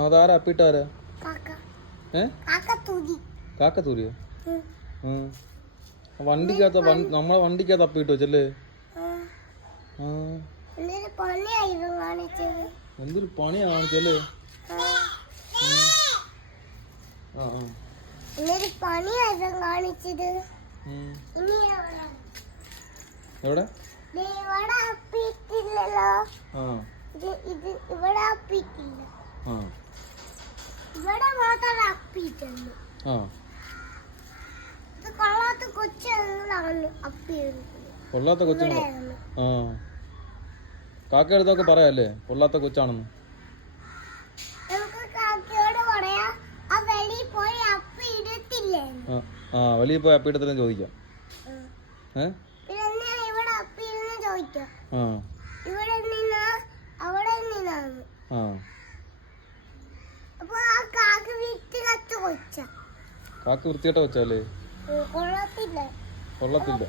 അതാരാ അപ്പിട്ടാരാ? കാക്കത്തൂരിയോ? വണ്ടിക്കകത്ത് നമ്മളെ വണ്ടിക്കകത്ത് അപ്പിട്ട് വെച്ചല്ലേ? എന്തൊരു പണിയാ കാണിച്ചല്ലേ? എവിടെ കൊള്ളാത്ത കൊച്ചാണ്. കാക്ക എടുത്തൊക്കെ പറയാല്ലേ കൊള്ളാത്ത കൊച്ചാണെന്ന്. വെളിയിൽ പോയി അപ്പി ഇടത്തിലും ചോദിക്കാം. കാക്ക വൃത്തിയായിട്ട വെച്ചല്ലേ? കൊള്ളത്തില്ല.